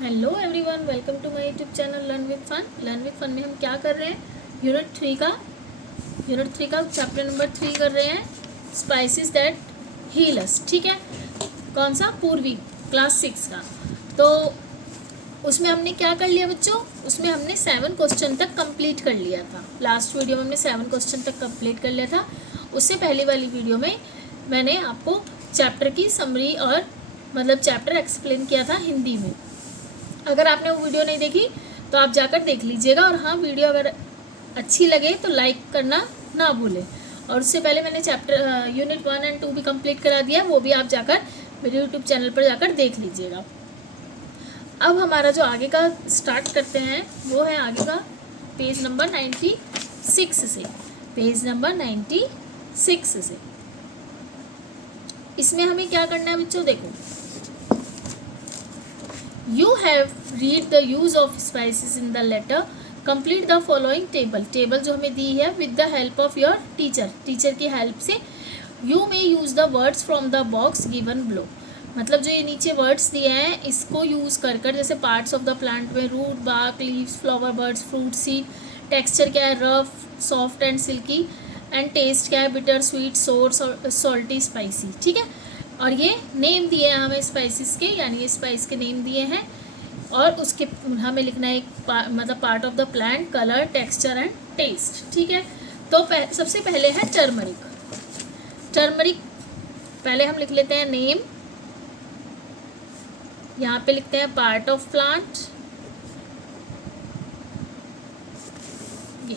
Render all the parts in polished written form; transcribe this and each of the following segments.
Hello everyone, welcome to my YouTube channel learn with fun. Learn with fun में हम क्या कर रहे हैं, यूनिट 3 का चैप्टर नंबर 3 कर रहे हैं, स्पाइसेस दैट हील अस। ठीक है, कौन सा? पूर्वी, क्लास 6 का। तो उसमें हमने क्या कर लिया बच्चों, उसमें हमने 7 क्वेश्चन तक कंप्लीट कर लिया था। लास्ट वीडियो में हमने 7 क्वेश्चन तक कंप्लीट कर लिया था। उससे पहले वाली वीडियो में मैंने आपको चैप्टर की समरी और मतलब चैप्टर एक्सप्लेन किया था हिंदी में। अगर आपने वो वीडियो नहीं देखी तो आप जाकर देख लीजिएगा। और हाँ, वीडियो अगर अच्छी लगे तो लाइक करना ना भूलें। और उससे पहले मैंने चैप्टर यूनिट 1 और 2 भी कंप्लीट करा दिया, वो भी आप जाकर मेरे यूट्यूब चैनल पर जाकर देख लीजिएगा। अब हमारा जो आगे का स्टार्ट करते हैं वो है आगे का पेज नंबर 96 से। पेज नंबर 96 से इसमें हमें क्या करना है बच्चों, देखो, You have read the use of spices in the letter. Complete the following table. Table जो हमें दी है with the help of your teacher. Teacher की हेल्प से You may use the words from the box given below. मतलब जो ये नीचे words दिए हैं इसको यूज़ कर कर, जैसे पार्ट्स ऑफ द प्लांट में root, bark, leaves, flower, birds, fruit, seed. Texture क्या है? Rough, soft and silky. And taste क्या है? Bitter, sweet, sour, salty, spicy. ठीक है, और ये नेम दिए हैं हमें स्पाइसेस के, यानी ये स्पाइस के नेम दिए हैं। और उसके हमें लिखना है मतलब part of the plant, colour, texture and taste. ठीक है, तो सबसे पहले है टर्मरिक। टर्मरिक पहले हम लिख लेते हैं नेम, यहाँ पे लिखते हैं पार्ट ऑफ प्लांट, ये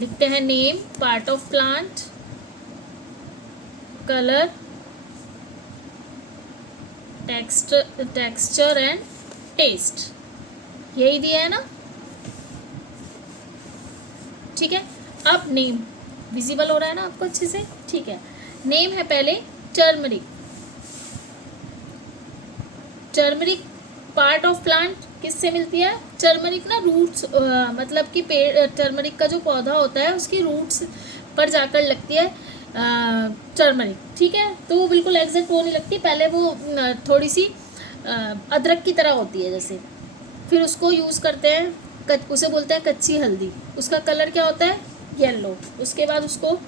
लिखते हैं name, part of plant, colour, texture and taste, यही दिया है ना। ठीक है, अब नेम विजिबल हो रहा है ना आपको अच्छे से? ठीक है, नेम है पहले turmeric. Turmeric part of plant किससे मिलती है? टर्मरिक ना रूट्स, मतलब कि पेड़, टर्मरिक का जो पौधा होता है उसकी रूट्स पर जाकर लगती है टर्मरिक। ठीक है, तो वो बिल्कुल एग्जैक्ट वो नहीं लगती, पहले वो थोड़ी सी अदरक की तरह होती है जैसे। फिर उसको यूज़ करते हैं, उसे बोलते हैं कच्ची हल्दी। उसका कलर क्या होता है? येलो। उसके बाद उसको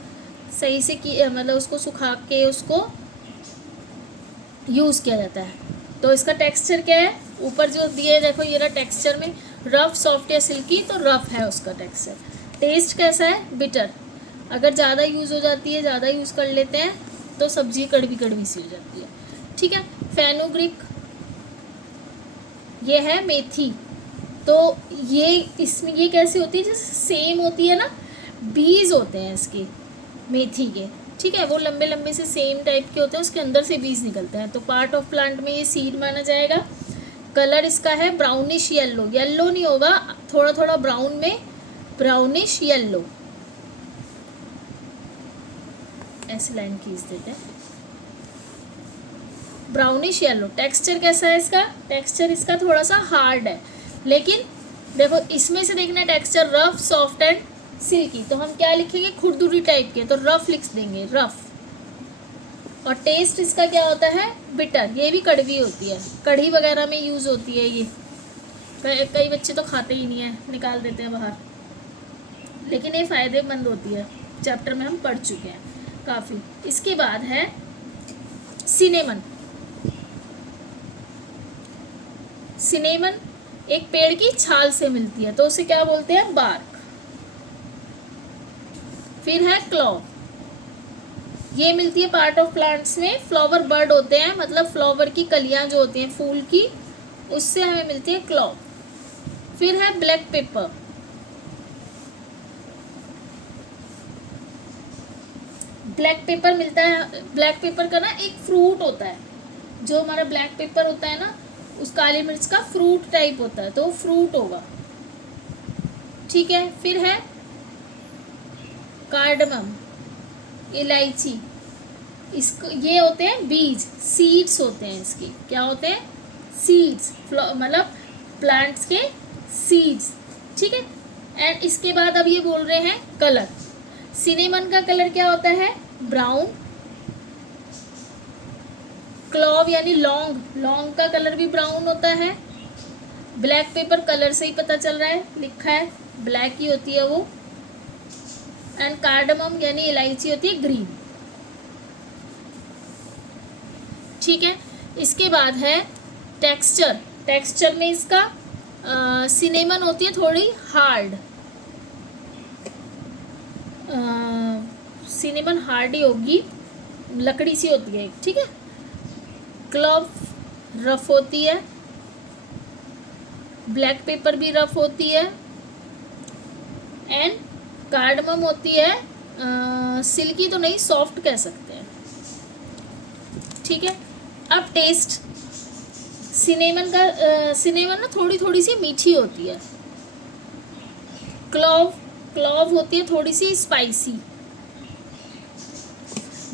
सही से मतलब उसको सुखा के उसको यूज़ किया जाता है। तो इसका टेक्सचर क्या है? ऊपर जो दिए देखो, ये रहा टेक्सचर में, रफ, सॉफ्ट या सिल्की, तो रफ है उसका टेक्सचर। टेस्ट कैसा है? बिटर। अगर ज़्यादा यूज़ हो जाती है, ज़्यादा यूज़ कर लेते हैं तो सब्जी कड़वी कड़वी सी हो जाती है। ठीक है, फेनुग्रीक ये है मेथी। तो ये इसमें ये कैसी होती है? जैसे सेम होती है ना, बीज होते हैं इसके, मेथी के। ठीक है, वो लंबे लंबे से सेम टाइप के होते हैं, उसके अंदर से बीज निकलते हैं, तो पार्ट ऑफ प्लांट में ये सीड माना जाएगा। कलर इसका है ब्राउनिश येलो, येलो नहीं होगा, थोड़ा थोड़ा ब्राउन में, ब्राउनिश येलो, ऐसी लाइन खींच देते हैं, ब्राउनिश येलो। टेक्सचर कैसा है इसका? टेक्सचर इसका थोड़ा सा हार्ड है, लेकिन देखो इसमें से देखना texture rough, soft and silkie. तो हम क्या लिखेंगे? खुरदुरी टाइप के, तो रफ लिख देंगे, रफ। और टेस्ट इसका क्या होता है? बिटर। ये भी कड़वी होती है, कढ़ी वगैरह में यूज़ होती है ये। कई बच्चे तो खाते ही नहीं है, निकाल देते हैं बाहर, लेकिन ये फ़ायदेमंद होती है, चैप्टर में हम पढ़ चुके हैं काफ़ी। इसके बाद है सिनेमन। सिनेमन एक पेड़ की छाल से मिलती है, तो उसे क्या बोलते हैं? बार्क। फिर है क्लॉव, ये मिलती है पार्ट ऑफ प्लांट्स में। फ्लावर बर्ड होते हैं, मतलब फ्लावर की कलियां जो होती हैं फूल की, उससे हमें मिलती है क्लॉव। फिर है ब्लैक पेपर। ब्लैक पेपर मिलता है, ब्लैक पेपर का ना एक फ्रूट होता है, जो हमारा ब्लैक पेपर होता है ना, उस काली मिर्च का फ्रूट टाइप होता है, तो फ्रूट होगा। ठीक है, फिर है कार्डमम, इलायची। इसको ये होते हैं बीज, सीड्स होते हैं इसके। क्या होते हैं? सीड्स, मतलब प्लांट्स के सीड्स। ठीक है, एंड इसके बाद अब ये बोल रहे हैं कलर। सिनेमन का कलर क्या होता है? ब्राउन। क्लॉव यानी लौंग, लौंग का कलर भी ब्राउन होता है। ब्लैक पेपर कलर से ही पता चल रहा है, लिखा है ब्लैक ही होती है वो। एंड कार्डमम यानी इलायची होती है ग्रीन। ठीक है, इसके बाद है टेक्सचर। टेक्सचर में इसका सिनेमन होती है थोड़ी हार्ड, सिनेमन हार्ड ही होगी, लकड़ी सी होती है, ठीक है। क्लव रफ होती है, ब्लैक पेपर भी रफ होती है, एंड कार्डमम होती है सिल्की तो नहीं, सॉफ्ट कह सकते हैं, ठीक है। अब टेस्ट, सिनेमन का सिनेमन ना थोड़ी थोड़ी सी मीठी होती है, क्लॉव होती है थोड़ी सी स्पाइसी,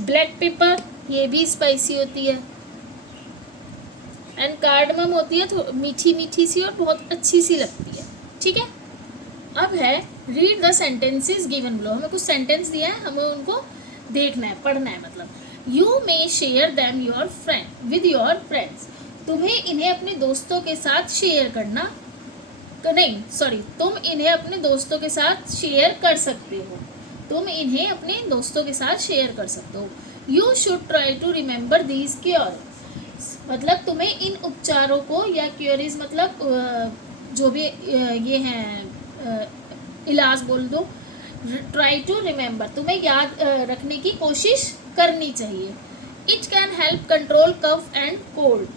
ब्लैक पेपर ये भी स्पाइसी होती है, एंड कार्डमम होती है मीठी मीठी सी और बहुत अच्छी सी लगती है, ठीक है। अब है read the sentences given below. हमें कुछ सेंटेंस दिया है, हमें उनको देखना है, पढ़ना है। मतलब you may share them your friend with your friends. तुम्हें इन्हें अपने दोस्तों के साथ शेयर करना, नहीं सॉरी, तुम इन्हें अपने दोस्तों के साथ शेयर कर सकते हो, तुम इन्हें अपने दोस्तों के साथ शेयर कर सकते हो। You should try to remember these cure, मतलब तुम्हें इन उपचारों को, या क्योरीज मतलब जो भी ये हैं इलाज बोल दो, ट्राई टू रिमेंबर तुम्हें याद रखने की कोशिश करनी चाहिए। It can help control cough and cold,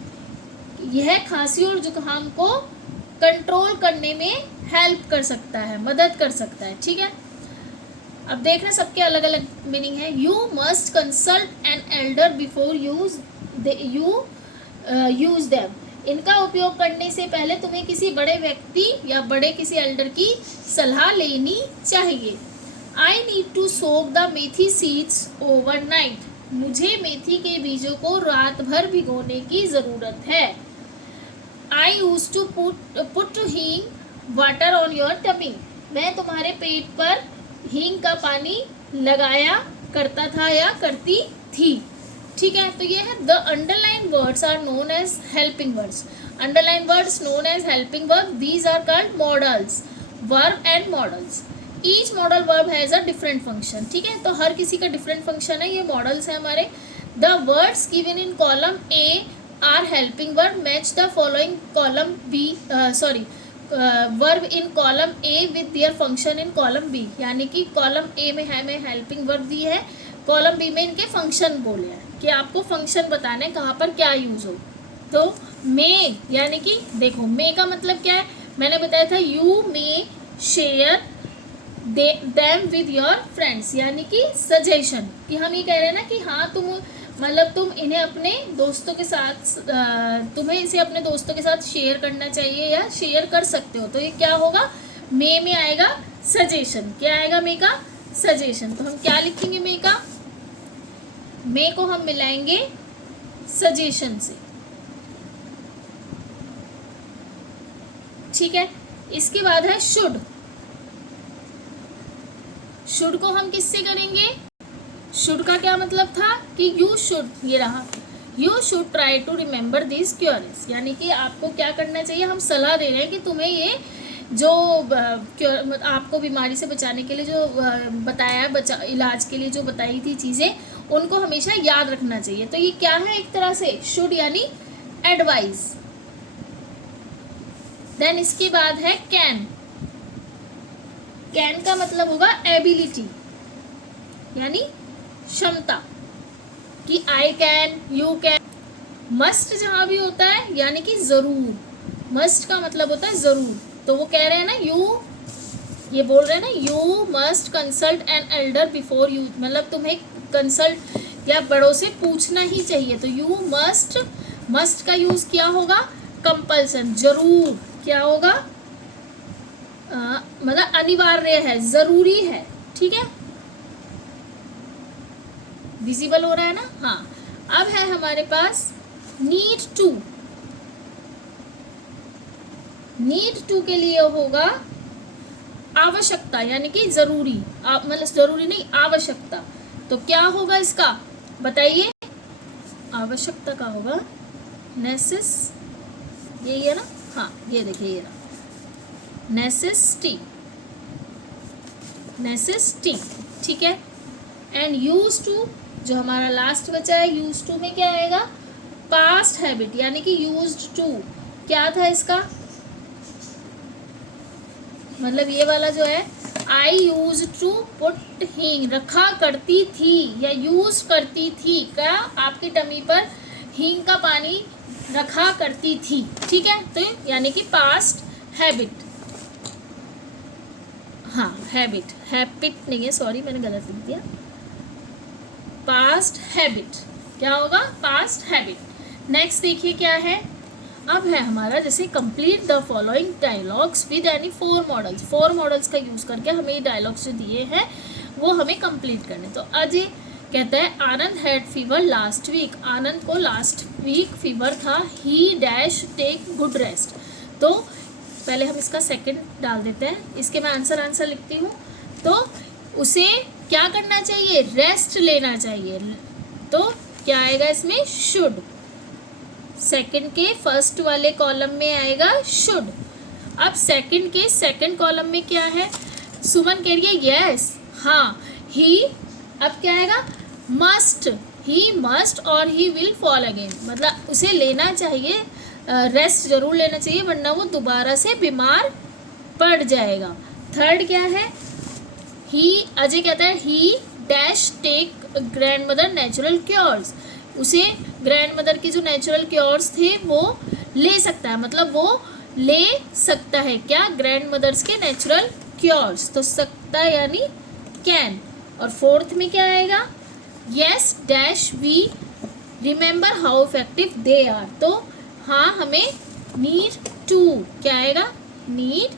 यह खांसी और जुकाम को कंट्रोल करने में हेल्प कर सकता है, मदद कर सकता है, ठीक है। अब देखना सबके अलग अलग मीनिंग है। You must consult an elder before use them, इनका उपयोग करने से पहले तुम्हें किसी बड़े व्यक्ति या बड़े किसी एल्डर की सलाह लेनी चाहिए। I need to soak the methi seeds overnight, मुझे मेथी के बीजों को रात भर भिगोने की ज़रूरत है। आई यूज टू पुट हींग वाटर ऑन योर टमी, मैं तुम्हारे पेट पर हींग का पानी लगाया करता था या करती थी, ठीक है। तो ये है the underline words are known as helping words, underline words known as helping verb, these are called models, verb and models. Each model verb has a different function, ठीक है। तो हर किसी का डिफरेंट फंक्शन है, ये मॉडल्स है हमारे। The words given in column A are helping verb, match the following column B, verb in column A with their function in column B, यानी कि कॉलम ए में हमें हेल्पिंग वर्ब दी है, column B में इनके function बोले हैं कि आपको फंक्शन बताने कहाँ पर क्या यूज़ हो। तो मे यानी कि देखो, मे का मतलब क्या है, मैंने बताया था you may share them with your friends, यानी कि सजेशन, कि हम ये कह रहे हैं ना कि हाँ तुम मतलब तुम इन्हें अपने दोस्तों के साथ, तुम्हें इसे अपने दोस्तों के साथ शेयर करना चाहिए या शेयर कर सकते हो। तो ये क्या होगा, मे में आएगा सजेशन, क्या आएगा मे का, सजेशन। तो हम क्या लिखेंगे मे का, मे को हम मिलाएंगे सजेशन से, ठीक है। इसके बाद है शुड, शुड को हम किससे करेंगे, शुड का क्या मतलब था कि यू शुड, ये रहा, you should try to remember this cures, यानी कि आपको क्या करना चाहिए, हम सलाह दे रहे हैं कि तुम्हें ये जो आपको बीमारी से बचाने के लिए जो बताया, इलाज के लिए जो बताई थी चीज़ें, उनको हमेशा याद रखना चाहिए। तो ये क्या है, एक तरह से शुड यानी एडवाइस। देन इसके बाद है कैन, कैन का मतलब होगा एबिलिटी, यानी क्षमता, कि I can, you can. Must जहाँ भी होता है यानी कि ज़रूर, मस्ट का मतलब होता है ज़रूर। तो वो कह रहे हैं ना, यू, ये बोल रहे हैं ना, you must consult an elder before you, मतलब तुम्हें कंसल्ट या बड़ों से पूछना ही चाहिए। तो यू मस्ट, मस्ट का यूज़ क्या होगा, कंपल्सन, जरूर, क्या होगा, मतलब अनिवार्य है, ज़रूरी है, ठीक है। विजिबल हो रहा है ना, हाँ। अब है हमारे पास नीड टू, नीड टू के लिए होगा आवश्यकता, यानी कि जरूरी, मतलब जरूरी नहीं, आवश्यकता। तो क्या होगा इसका बताइए, आवश्यकता का होगा नेसेस, यही है ना, हाँ ये देखिए, ये रहा नेसेसिटी, नेसेसिटी, ठीक है। एंड यूज टू, जो हमारा लास्ट बचा है, यूज टू में क्या आएगा, पास्ट हैबिट, यानी कि यूज्ड टू क्या था इसका, मतलब ये वाला जो है, आई यूज टू पुट हींग, रखा करती थी या यूज करती थी, क्या आपकी टमी पर हींग का पानी रखा करती थी, ठीक है। तो यानी कि पास्ट हैबिट, हाँ हैबिट, हैबिट नहीं है, सॉरी मैंने गलत लिख दिया, पास्ट हैबिट, क्या होगा, पास्ट हैबिट। नेक्स्ट देखिए क्या है, अब है हमारा जैसे complete the following dialogues with any 4 models, 4 models का यूज़ करके हमें ये डायलॉग्स जो दिए हैं वो हमें कंप्लीट करने। तो अजय कहता है Anand had fever last week, Anand को लास्ट वीक फीवर था, he dash take good rest. तो पहले हम इसका सेकंड डाल देते हैं, इसके मैं आंसर लिखती हूँ। तो उसे क्या करना चाहिए, रेस्ट लेना चाहिए, तो क्या आएगा इसमें, शुड। सेकंड के फर्स्ट वाले कॉलम में आएगा शुड। अब सेकंड के सेकंड कॉलम में क्या है, सुमन कह रही है यस, हाँ, ही, अब क्या आएगा, मस्ट, ही मस्ट और ही विल फॉल अगेन, मतलब उसे लेना चाहिए, रेस्ट जरूर लेना चाहिए वरना वो दोबारा से बीमार पड़ जाएगा। थर्ड क्या है, ही, अजय कहता है he dash take grandmother natural cures, उसे ग्रैंड मदर की जो नेचुरल क्योर्स थे वो ले सकता है, मतलब वो ले सकता है क्या, ग्रैंड मदर्स के नेचुरल क्योर्स, तो सकता है यानी कैन। और फोर्थ में क्या आएगा, yes dash we remember how effective they are, तो हाँ हमें नीड टू, क्या आएगा, नीड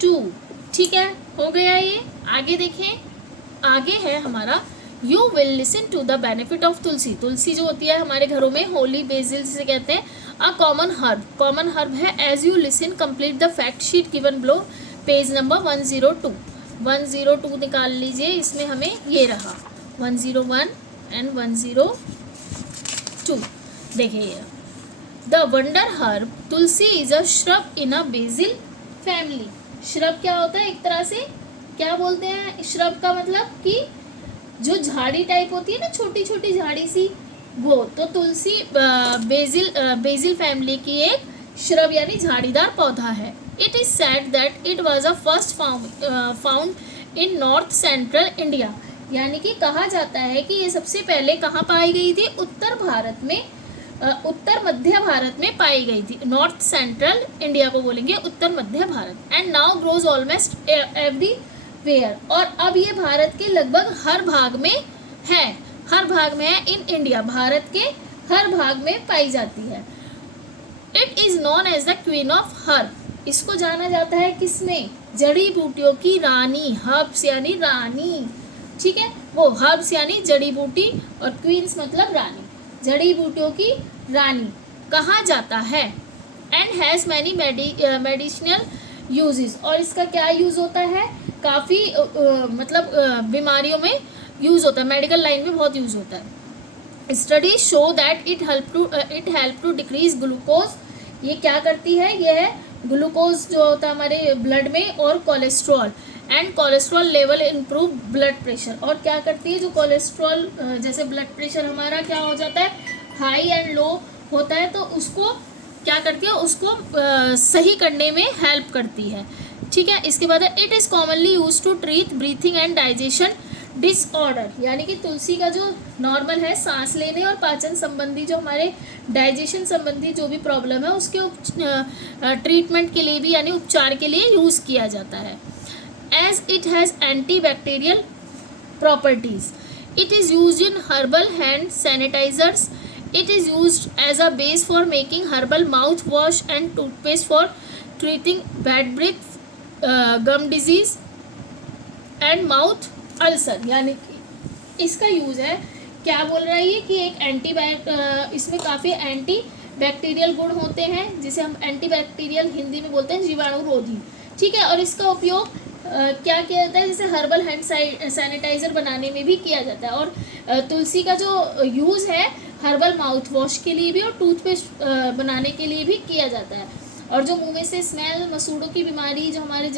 टू, ठीक है, हो गया ये। आगे देखें, आगे है हमारा you will listen to the benefit of tulsi, तुलसी जो होती है हमारे घरों में, होली बेसिल जिसे कहते हैं, a common herb, common herb है, as you listen complete the fact sheet given below, page number 102, 102 निकाल लीजिए, इसमें हमें ये रहा 101 एंड 102। देखिए the wonder herb Tulsi is a shrub in a BECIL family, shrub क्या होता है, एक तरह से क्या बोलते हैं श्रब का, मतलब कि जो झाड़ी टाइप होती है ना, छोटी छोटी झाड़ी सी, वो, तो तुलसी बेसिल फैमिली की एक श्रब यानी झाड़ीदार पौधा है। It is said that it was a first found in north central India, यानी कि कहा जाता है कि ये सबसे पहले कहाँ पाई गई थी, उत्तर भारत में, उत्तर मध्य भारत में पाई गई थी, नॉर्थ सेंट्रल इंडिया को बोलेंगे उत्तर मध्य भारत। And now grows almost everywhere, और अब ये भारत के लगभग हर भाग में है, हर भाग में है, इन इंडिया, भारत के हर भाग में पाई जाती है। It is known as the queen of herb, इसको जाना जाता है किसमें, जड़ी बूटियों की रानी, हर्ब्स यानी रानी, ठीक है, वो हर्ब्स यानी जड़ी बूटी और क्वींस मतलब रानी, जड़ी बूटियों की रानी कहा जाता है। And has many medicinal uses, और इसका क्या यूज़ होता है, काफ़ी मतलब बीमारियों में यूज़ होता है, मेडिकल लाइन में बहुत यूज़ होता है। Studies show that it help to decrease glucose, ये क्या करती है, ये है ग्लूकोज जो होता है हमारे ब्लड में, और cholesterol, and cholesterol level improve blood pressure, और क्या करती है, जो कोलेस्ट्रॉल जैसे ब्लड प्रेशर हमारा क्या हो जाता है, हाई एंड लो होता है, तो उसको क्या करती है, उसको सही करने में हेल्प करती है, ठीक है। इसके बाद it is commonly use to treat breathing and digestion disorder, यानी कि तुलसी का जो नॉर्मल है सांस लेने और पाचन संबंधी, जो हमारे डाइजेशन संबंधी जो भी प्रॉब्लम है उसके ट्रीटमेंट के लिए भी यानी उपचार के लिए यूज़ किया जाता है। As it has antibacterial properties, it is used in herbal hand sanitisers, it is used as a base for making herbal mouth wash and toothpaste for treating bad breath, gum disease and mouth ulcer, यानी कि इसका use है, क्या बोल रहा है ये, कि एक इसमें काफ़ी एंटी बैक्टीरियल गुण होते हैं, जिसे हम एंटी बैक्टीरियल हिंदी में बोलते हैं जीवाणुरोधी, ठीक है। और इसका उपयोग क्या किया जाता है, जैसे हर्बल हैंड सैनिटाइज़र बनाने में भी किया जाता है, और तुलसी का जो यूज़ है हर्बल माउथ वॉश के लिए भी और टूथपेस्ट बनाने के लिए भी किया जाता है। और जो मुंह में से स्मेल, मसूड़ों की बीमारी, जो हमारे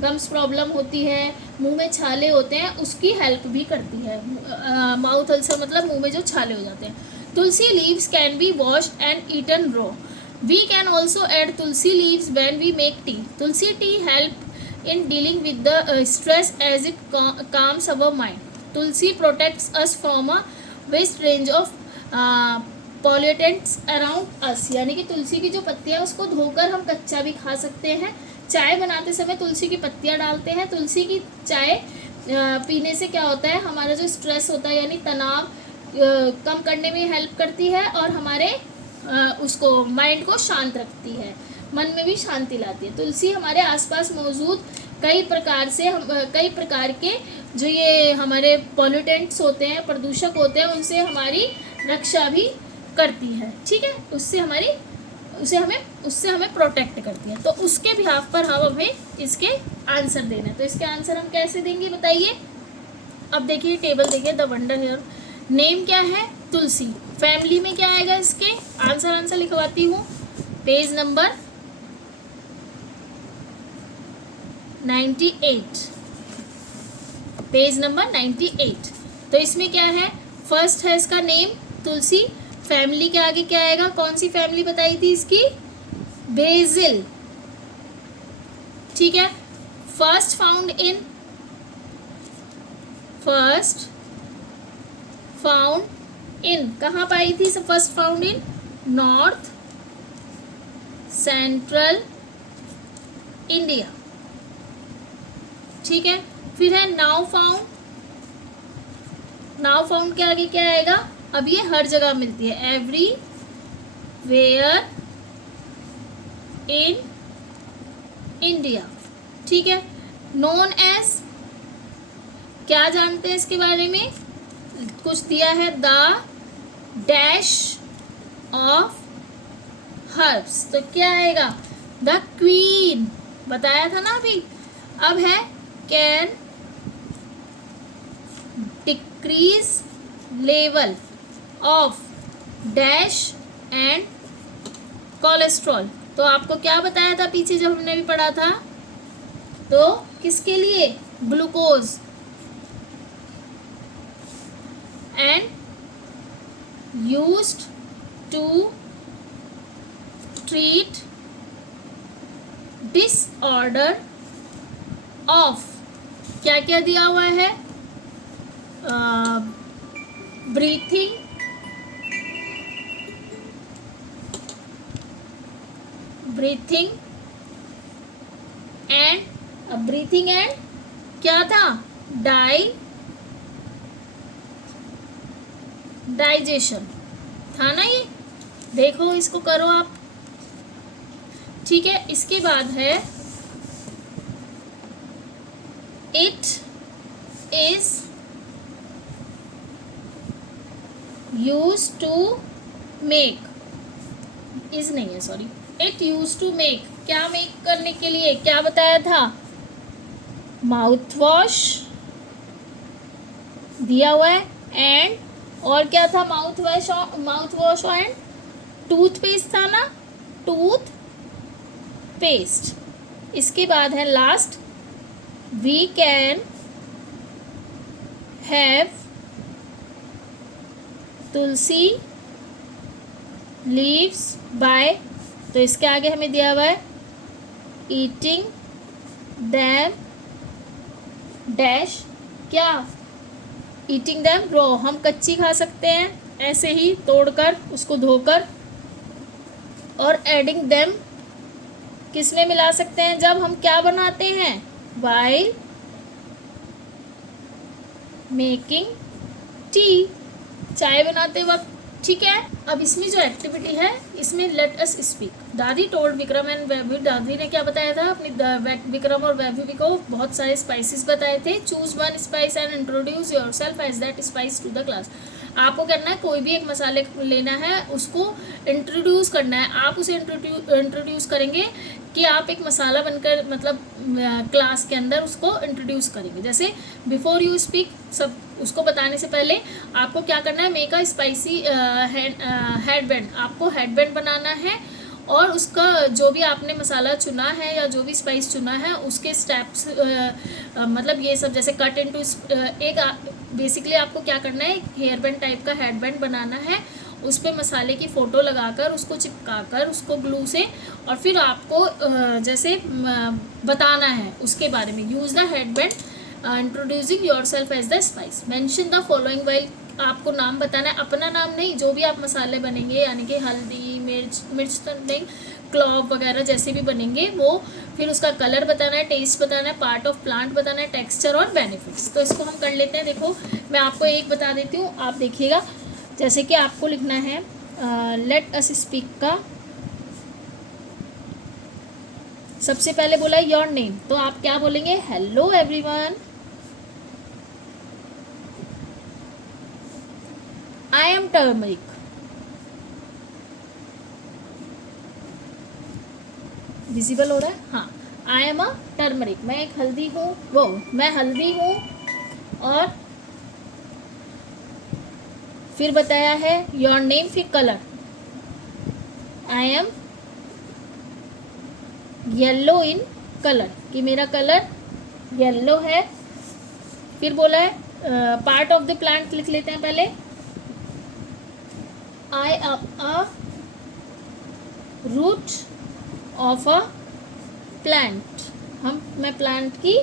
गम्स प्रॉब्लम होती है, मुंह में छाले होते हैं, उसकी हेल्प भी करती है। माउथ अल्सर मतलब मुंह में जो छाले हो जाते हैं। Tulsi leaves can be washed and eaten raw. We can also add tulsi leaves when we make tea. Tulsi tea help in dealing with the stress as it calms our mind. Tulsi protects us from a vast range of pollutants around us. यानी कि तुलसी की जो पत्तियाँ उसको धोकर हम कच्चा भी खा सकते हैं। चाय बनाते समय तुलसी की पत्तियाँ डालते हैं। तुलसी की चाय पीने से क्या होता है, हमारा जो स्ट्रेस होता है यानी तनाव कम करने में हेल्प करती है और हमारे उसको माइंड को शांत रखती है, मन में भी शांति लाती है। तुलसी हमारे आसपास मौजूद कई प्रकार के जो ये हमारे पॉल्यूटेंट्स होते हैं, प्रदूषक होते हैं, उनसे हमारी रक्षा भी करती है। ठीक है, उससे हमें प्रोटेक्ट करती है। तो उसके बिहाफ पर हम हमें इसके आंसर देना है। तो इसके आंसर हम कैसे देंगे बताइए। अब देखिए टेबल देखिए, द वंडर हेयर। नेम क्या है, तुलसी। फैमिली में क्या आएगा, इसके आंसर लिखवाती हूँ। Page number 98, page number 98। तो इसमें क्या है, फर्स्ट है इसका नेम तुलसी। फैमिली के आगे क्या आएगा, कौन सी फैमिली बताई थी इसकी, बेसिल। ठीक है, फर्स्ट फाउंड इन कहाँ पाई थी, first found in north central India. ठीक है, फिर है नाउ फाउंड के आगे क्या आएगा, अब ये हर जगह मिलती है, एवरीवेयर इन इंडिया। ठीक है, नोन एज, क्या जानते हैं इसके बारे में, कुछ दिया है, द डैश ऑफ हर्ब्स। तो क्या आएगा, द क्वीन, बताया था ना अभी। अब है can decrease level of dash and cholesterol. तो आपको क्या बताया था पीछे जब हमने भी पढ़ा था, तो किसके लिए, glucose and used to treat disorder of, क्या क्या दिया हुआ है, ब्रीथिंग एंड क्या था, डाइजेशन था ना, ये देखो इसको करो आप। ठीक है, इसके बाद है it is use to make, is नहीं है sorry, it use to make, क्या मेक करने के लिए, क्या बताया था, माउथ वॉश दिया हुआ है, एंड और क्या था, माउथ वॉश एंड टूथपेस्ट था ना, टूथपेस्ट। इसके बाद है last, we can have tulsi leaves by, तो इसके आगे हमें दिया हुआ है ईटिंग दैम डैश, क्या, ईटिंग दैम रॉ, हम कच्ची खा सकते हैं ऐसे ही तोड़कर, उसको धोकर, और एडिंग दैम किस में मिला सकते हैं, जब हम क्या बनाते हैं, वाइल मेकिंग टी, चाय बनाते वक्त। ठीक है, अब इसमें जो एक्टिविटी है, इसमें लेट अस स्पीक। दादी टोल्ड विक्रम एंड वैभवी, दादी ने क्या बताया था, अपनी विक्रम और वैभवी को बहुत सारे स्पाइसेस बताए थे। Choose one spice and introduce yourself as that spice to the class. आपको करना है, कोई भी एक मसाले लेना है, उसको इंट्रोड्यूस करना है। आप उसे इंट्रोड्यूस करेंगे कि आप एक मसाला बनकर, मतलब क्लास के अंदर उसको इंट्रोड्यूस करेंगे। जैसे बिफोर यू स्पीक, सब उसको बताने से पहले आपको क्या करना है, मेक अ स्पाइसी हेडबैंड, आपको हेडबैंड बनाना है और उसका जो भी आपने मसाला चुना है या जो भी स्पाइस चुना है उसके स्टेप्स मतलब ये सब जैसे कट इनटू एक बेसिकली आपको क्या करना है, हेयर बैंड टाइप का हेड बैंड बनाना है, उस पर मसाले की फ़ोटो लगाकर उसको चिपकाकर उसको ग्लू से, और फिर आपको जैसे बताना है उसके बारे में। Use the head band introducing yourself as the spice, mention the following while, आपको नाम बताना है, अपना नाम नहीं, जो भी आप मसाले बनेंगे यानी कि हल्दी, मिर्च तो नहीं, क्लॉव वगैरह जैसे भी बनेंगे वो, फिर उसका कलर बताना है, टेस्ट बताना है, पार्ट ऑफ प्लांट बताना है, टेक्सचर और बेनिफिट्स। तो इसको हम कर लेते हैं। देखो मैं आपको एक बता देती हूँ, आप देखिएगा। जैसे कि आपको लिखना है लेट अस स्पीक का सबसे पहले बोला योर नेम, तो आप क्या बोलेंगे, hello everyone, I am turmeric, visible हो रहा है, हाँ, आई एम अ टर्मरिक, मैं एक हल्दी हूँ, मैं हल्दी हूँ। और फिर बताया है योर नेम, फिर colour, I am yellow in colour, कि मेरा कलर येलो है। फिर बोला है पार्ट ऑफ द प्लांट लिख लेते हैं पहले, I am a root of a plant, मैं प्लांट की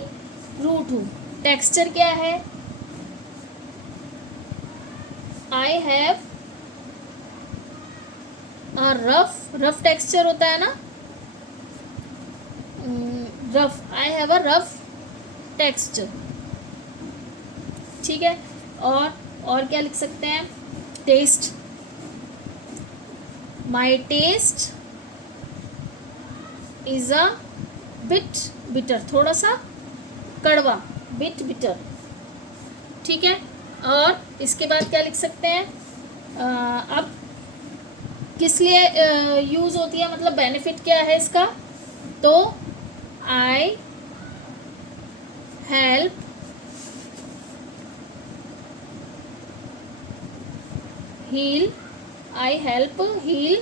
रूट हूँ। टेक्सचर क्या है, I have a rough texture होता है ना, rough, I have a rough texture, ठीक है। और क्या लिख सकते हैं, taste, my taste is a bit bitter, थोड़ा सा कड़वा, बिट बिटर, ठीक है। और इसके बाद क्या लिख सकते हैं, अब किस लिए यूज़ होती है, मतलब बेनिफिट क्या है इसका, तो I help heal, I help heal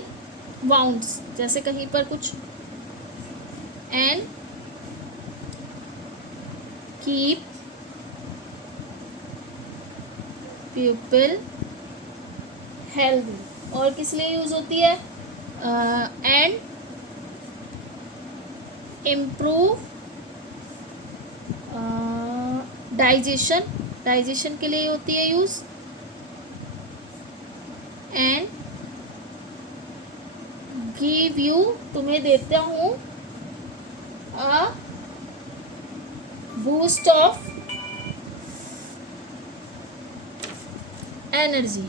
wounds, जैसे कहीं पर कुछ, एंड कीप पीपल हेल्दी। और किस लिए यूज़ होती है, एंड इम्प्रूव डाइजेशन के लिए होती है यूज़, एंड गिव यू, तुम्हें देता हूँ, अ बूस्ट ऑफ एनर्जी।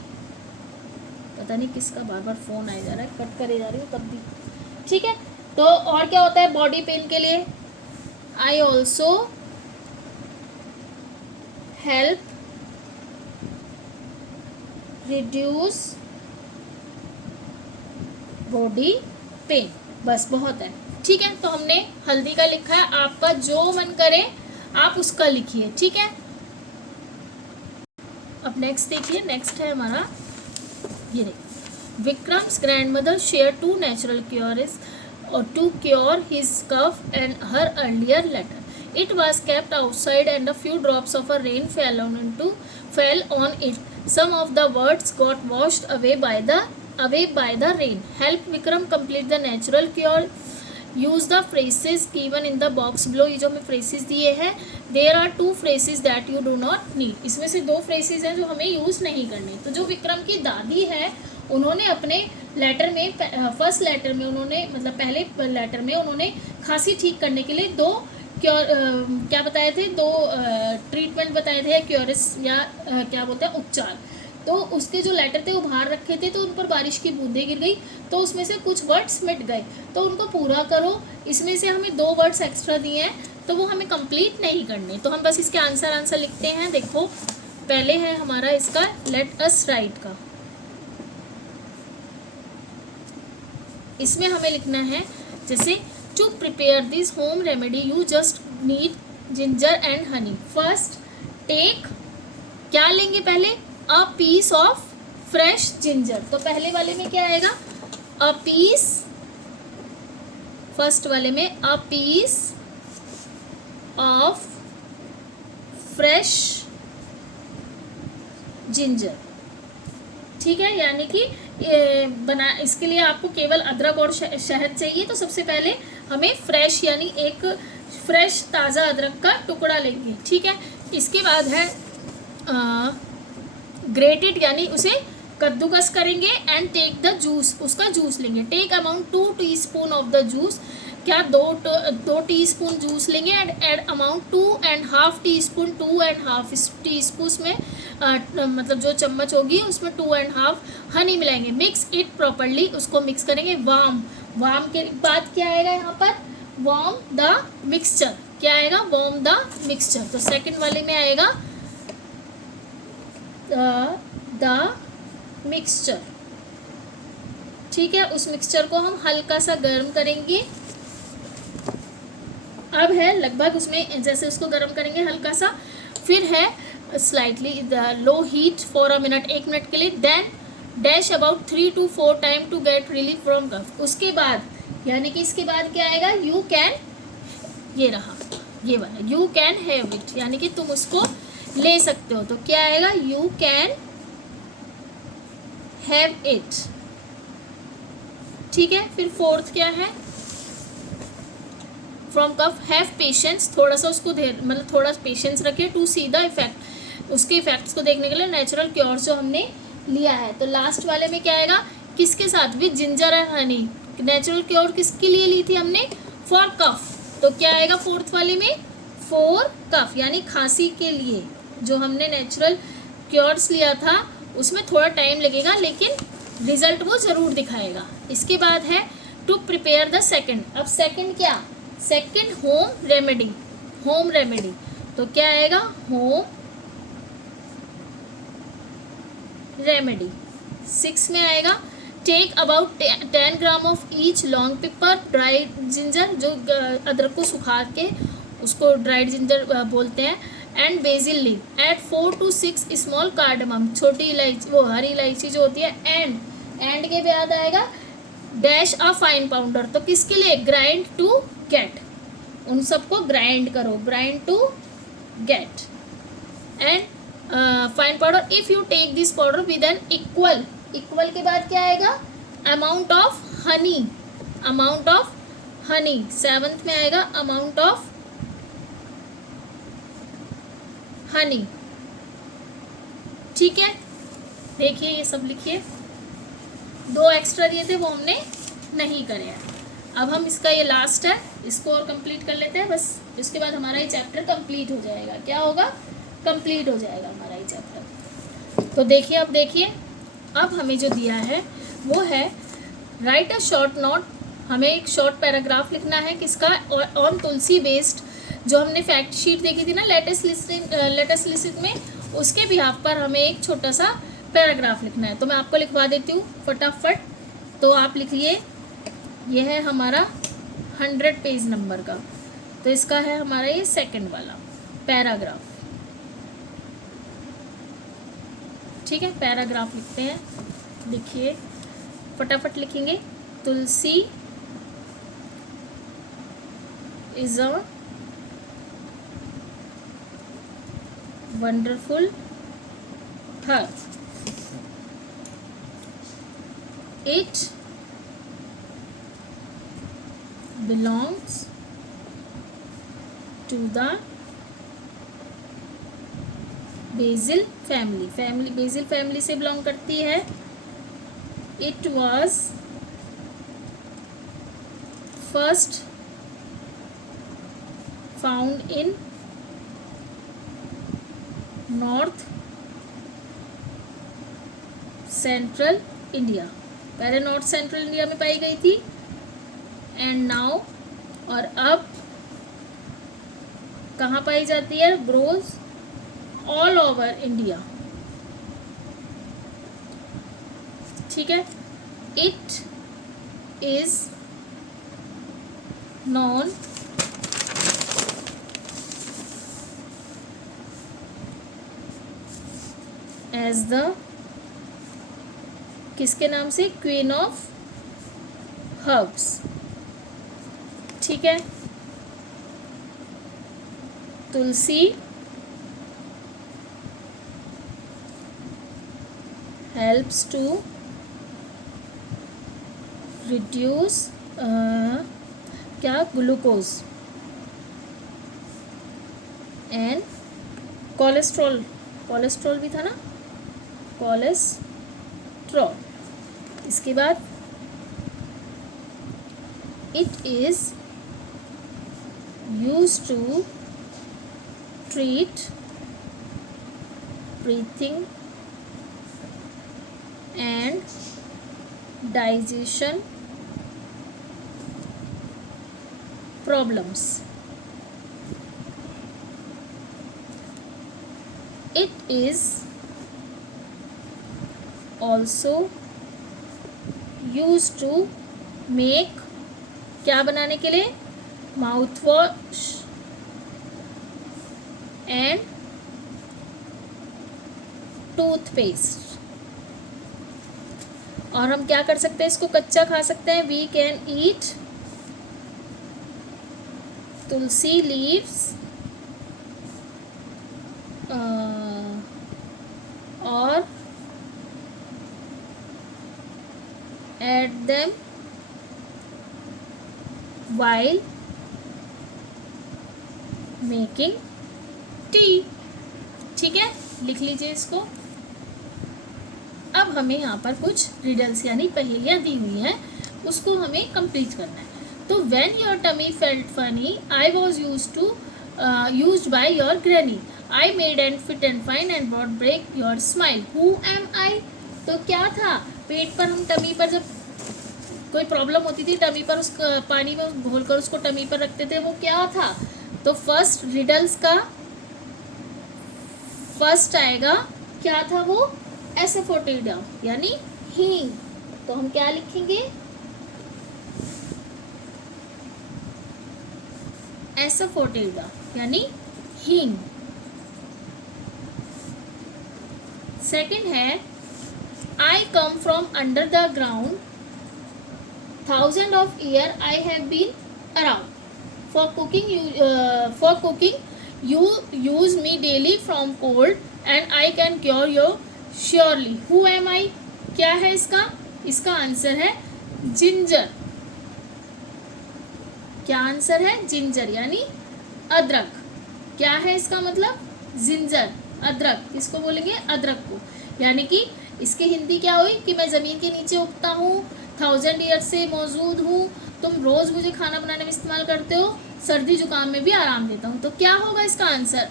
पता नहीं किसका बार बार फ़ोन आया जा रहा है, कट करे जा रही हूँ तब भी, ठीक है। तो और क्या होता है बॉडी पेन के लिए, I also help reduce body pain, बस बहुत है, ठीक है। तो हमने हल्दी का लिखा है, आपका जो मन करे आप उसका लिखिए, ठीक है। अब नेक्स्ट देखिए, नेक्स्ट है हमारा ये देखिए, Vikram's grandmother share 2 natural cures और to cure his cough and her earlier letter, it was kept outside and a few drops of a rain fell on it, some of the words got washed away by the rain, help Vikram complete the natural cure, use the phrases given in the box below। ये जो हमें phrases दिए हैं, there are 2 phrases that you do not need, इसमें से 2 phrases हैं जो हमें यूज़ नहीं करने। तो जो विक्रम की दादी है उन्होंने अपने लेटर में, फर्स्ट लेटर में उन्होंने, मतलब पहले लेटर में उन्होंने खांसी ठीक करने के लिए 2 क्या बताए थे, 2 ट्रीटमेंट बताए थे, या क्योरस या क्या बोलते हैं उपचार। तो उसके जो लेटर थे वो बाहर रखे थे, तो उन पर बारिश की बूंदें गिर गई, तो उसमें से कुछ वर्ड्स मिट गए, तो उनको पूरा करो। इसमें से हमें 2 वर्ड्स एक्स्ट्रा दिए हैं तो वो हमें कंप्लीट नहीं करने, तो हम बस इसके आंसर लिखते हैं। देखो पहले है हमारा इसका लेट अस राइट का, इसमें हमें लिखना है जैसे to prepare this home remedy you just need ginger and honey, first take, क्या लेंगे पहले, a piece of fresh ginger, तो पहले वाले में क्या आएगा, अ पीस फर्स्ट वाले में a piece of fresh ginger, ठीक है। यानी कि इसके लिए आपको केवल अदरक और शहद चाहिए। तो सबसे पहले हमें फ्रेश यानी एक फ्रेश ताज़ा अदरक का टुकड़ा लेंगे, ठीक है। इसके बाद है ग्रेटेड यानी उसे कद्दूकस करेंगे एंड टेक द जूस, उसका जूस लेंगे। Take amount 2 teaspoon of the juice, क्या 2 टीस्पून जूस लेंगे and add amount 2.5 teaspoon, 2.5 teaspoon में मतलब जो चम्मच होगी उसमें 2.5 हनी मिलाएंगे। मिक्स इट प्रॉपरली, उसको मिक्स करेंगे। वार्म के बाद क्या आएगा यहाँ पर, वार्म द मिक्सचर, क्या आएगा, वार्म द मिक्सचर। तो सेकंड वाले में आएगा द मिक्सचर, ठीक है। उस मिक्सचर को हम हल्का सा गर्म करेंगे। अब है लगभग उसमें जैसे उसको गर्म करेंगे हल्का सा, फिर है slightly low heat for a minute, 1 minute के लिए। Then dash about 3 to 4 time to get relief from cough. उसके बाद यानी कि इसके बाद क्या आएगा, यू कैन, ये रहा ये वाला, यू कैन हैव इट, यानी कि तुम उसको ले सकते हो। तो क्या आएगा, यू कैन हैव इट, ठीक है। फिर फोर्थ क्या है, फ्रॉम कफ हैव पेशेंस, थोड़ा सा उसको मतलब थोड़ा पेशेंस रखिए। टू सी द इफेक्ट, उसके इफेक्ट्स को देखने के लिए नेचुरल क्योर जो हमने लिया है। तो लास्ट वाले में क्या आएगा, किसके साथ, with ginger and Honey. Natural cure किसके लिए ली थी हमने, फॉर कफ। तो क्या आएगा फोर्थ वाले में, फॉर कफ, यानी खांसी के लिए जो हमने नेचुरल क्योर्स लिया था उसमें थोड़ा टाइम लगेगा लेकिन रिजल्ट वो ज़रूर दिखाएगा। इसके बाद है टू प्रिपेयर द सेकंड। अब सेकंड क्या, second home remedy, home remedy. तो क्या आएगा, होम रेमेडी। 6 में आएगा take about 10 gram of each long pepper, dried ginger, जो अदरक को सुखा के उसको ड्राइड जिंजर बोलते हैं, and basil leave, add 4 to 6 small cardamom, छोटी इलायची, वो हरी इलायची जो होती है। एंड के बाद आएगा डैश अ फाइन पाउडर। तो किसके लिए, ग्राइंड टू गेट, उन सबको ग्राइंड करो, grind to get and fine powder. If you take this powder with an equal, equal के बाद क्या आएगा, amount of honey, amount of honey. 7th में आएगा अमाउंट ऑफ हनी, ठीक है। देखिए ये सब लिखिए, 2 एक्स्ट्रा दिए थे वो हमने नहीं करे हैं। अब हम इसका ये लास्ट है, इसको और कंप्लीट कर लेते हैं बस, इसके बाद हमारा ये चैप्टर कंप्लीट हो जाएगा। क्या होगा, कंप्लीट हो जाएगा हमारा ये चैप्टर। तो देखिए अब देखिए, अब हमें जो दिया है वो है राइट अ शॉर्ट नोट, हमें एक शॉर्ट पैराग्राफ लिखना है किसका, ऑन तुलसी बेस्ड, जो हमने फैक्ट शीट देखी थी ना लेटेस्ट लिस्ट में, उसके बिहाफ पर हमें एक छोटा सा पैराग्राफ लिखना है। तो मैं आपको लिखवा देती हूँ फटाफट। तो आप लिखिए, यह है हमारा 100 पेज नंबर का, तो इसका है हमारा ये सेकंड वाला पैराग्राफ, ठीक है। पैराग्राफ लिखते हैं, लिखिए फटाफट लिखेंगे। Tulsi is a wonderful herb. It belongs to the basil family. basil family से belong करती है। It was first found in north central India, पहले नॉर्थ सेंट्रल इंडिया में पाई गई थी, एंड नाउ, और अब कहाँ पाई जाती है, ग्रोज ऑल ओवर इंडिया, ठीक है। It is known as the, किसके नाम से, क्वीन ऑफ हर्ब्स, ठीक है। तुलसी हेल्प्स टू रिड्यूस क्या, ग्लूकोज एंड कोलेस्ट्रॉल, कोलेस्ट्रॉल भी था ना, कोलेस्ट्रॉल। इसके बाद it is used to treat breathing and digestion problems. It is also used to make, क्या बनाने के लिए, माउथ वॉश एंड टूथपेस्ट। और हम क्या कर सकते हैं, इसको कच्चा खा सकते हैं। We can eat tulsi leaves और add them while making tea. ठीक है, लिख लीजिए इसको। अब हमें यहाँ पर कुछ रिडल्स यानी पहेलियाँ दी हुई हैं, उसको हमें कंप्लीट करना है। तो when your tummy felt funny, I was used by your granny. I made and fit and fine and brought break your smile. Who am I? तो क्या था, पेट पर हम टमी पर जब कोई प्रॉब्लम होती थी, टमी पर उस पानी में घोलकर उसको टमी पर रखते थे, वो क्या था। तो फर्स्ट रिडल्स का फर्स्ट आएगा, क्या था वो, एसोफोटिडा यानी हींग। तो हम क्या लिखेंगे, एसोफोटिडा यानी हींग। सेकंड है, I come from under the ground, 1000 of year I have been around. For cooking you use me daily from cold and I can cure you surely. Who am I? क्या है इसका आंसर है ginger. क्या answer है, ginger यानी अदरक। क्या है इसका मतलब, जिंजर, अदरक। किसको बोलेंगे, अदरक को। यानी कि इसकी हिंदी क्या हुई कि मैं ज़मीन के नीचे उगता हूँ, 1000 ईयर से मौजूद हूँ, तुम रोज़ मुझे खाना बनाने में इस्तेमाल करते हो, सर्दी जुकाम में भी आराम देता हूँ। तो क्या होगा इसका आंसर,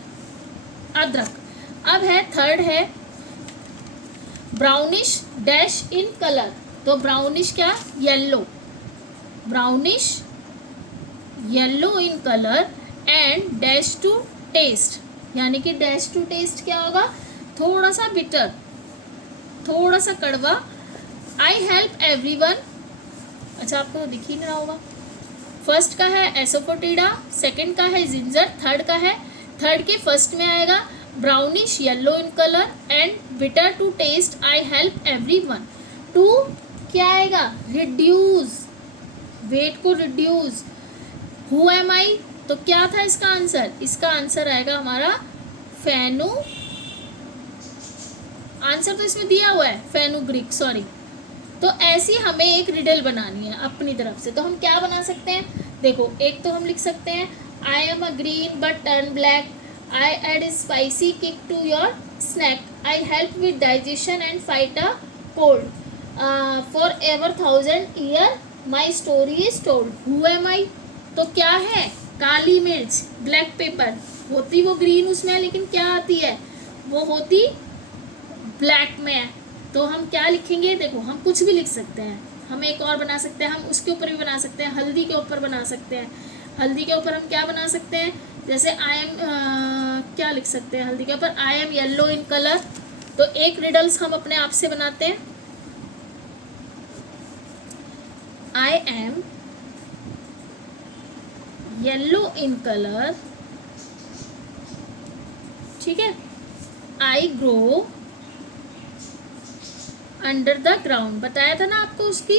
अदरक। अब है थर्ड है, ब्राउनिश डैश इन कलर। तो ब्राउनिश क्या, yellow, brownish yellow in colour and dash to taste, यानी कि डैश टू टेस्ट क्या होगा, थोड़ा सा बिटर, थोड़ा सा कड़वा। आई हेल्प एवरीवन, अच्छा आपको तो दिख ही नहीं रहा होगा। फर्स्ट का है एसोफोटिडा, सेकंड का है जिंजर, थर्ड का है, थर्ड के फर्स्ट में आएगा brownish yellow in colour and bitter to taste, I help everyone. Two क्या आएगा, रिड्यूस, वेट को रिड्यूस। हु एम आई, तो क्या था इसका आंसर, इसका आंसर आएगा हमारा फेनु, आंसर तो इसमें दिया हुआ है फेनुग्रीक, सॉरी। तो ऐसी हमें एक रिडल बनानी है अपनी तरफ से। तो हम क्या बना सकते हैं, देखो एक तो हम लिख सकते हैं, I am a green but turn black, I add spicy kick to your snack, I help with digestion and fight a cold, forever 1000 year my story is told. Who am I, तो क्या है, काली मिर्च, black pepper. होती वो green उसमें है, लेकिन क्या आती है, वो होती ब्लैक में है। तो हम क्या लिखेंगे, देखो हम कुछ भी लिख सकते हैं, हम एक और बना सकते हैं, हम उसके ऊपर भी बना सकते हैं, हल्दी के ऊपर बना सकते हैं। हल्दी के ऊपर हम क्या बना सकते हैं, जैसे आई एम, क्या लिख सकते हैं हल्दी के ऊपर, I am yellow in colour. तो एक रिडल्स हम अपने आप से बनाते हैं, I M yellow in colour, ठीक है। I grow under the ground, बताया था ना आपको उसकी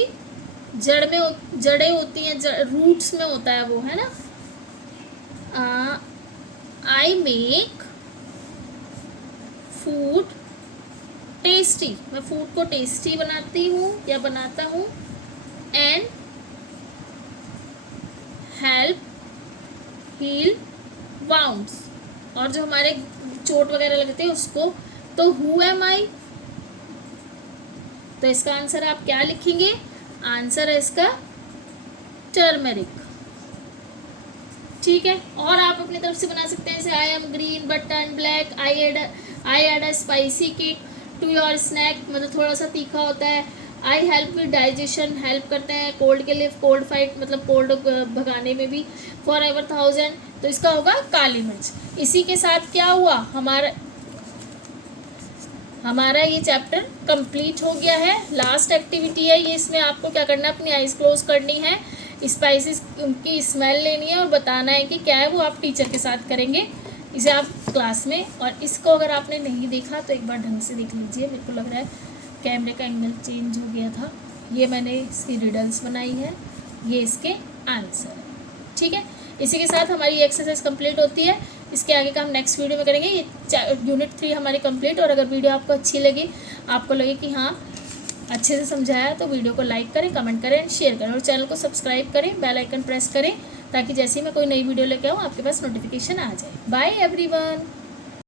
जड़ें होती हैं, रूट्स में होता है वो, है ना। आई मेक फूड टेस्टी, मैं फूड को टेस्टी बनाती हूँ या बनाता हूँ। एंड हेल्प हील वाउंड्स, और जो हमारे चोट वगैरह लगते हैं उसको। तो हु एम आई, तो इसका आंसर आप क्या लिखेंगे? आंसर है इसका टर्मरिक, ठीक है। और आप अपनी तरफ से बना सकते हैं, जैसे I am green but turn black, I add a spicy cake to your snack, मतलब थोड़ा सा तीखा होता है। I help with digestion, help करते हैं कोल्ड के लिए, कोल्ड फाइट मतलब कोल्ड भगाने में भी। फॉर एवर 1000, तो इसका होगा काली मिर्च। इसी के साथ क्या हुआ, हमारा ये चैप्टर कंप्लीट हो गया है। लास्ट एक्टिविटी है ये, इसमें आपको क्या करना है, अपनी आइज़ क्लोज करनी है, स्पाइसेस की स्मेल लेनी है और बताना है कि क्या है, वो आप टीचर के साथ करेंगे इसे आप क्लास में। और इसको अगर आपने नहीं देखा तो एक बार ढंग से देख लीजिए, मेरे को लग रहा है कैमरे का एंगल चेंज हो गया था। ये मैंने इसकी रिडल्स बनाई है, ये इसके आंसर है, ठीक है। इसी के साथ हमारी एक्सरसाइज कंप्लीट होती है। इसके आगे का हम नेक्स्ट वीडियो में करेंगे। ये यूनिट 3 हमारी कंप्लीट। और अगर वीडियो आपको अच्छी लगी, आपको लगे कि हाँ अच्छे से समझाया, तो वीडियो को लाइक करें, कमेंट करें, शेयर करें और चैनल को सब्सक्राइब करें, बेल आइकन प्रेस करें, ताकि जैसे ही मैं कोई नई वीडियो लेके आऊँ आपके पास नोटिफिकेशन आ जाए। Bye everyone.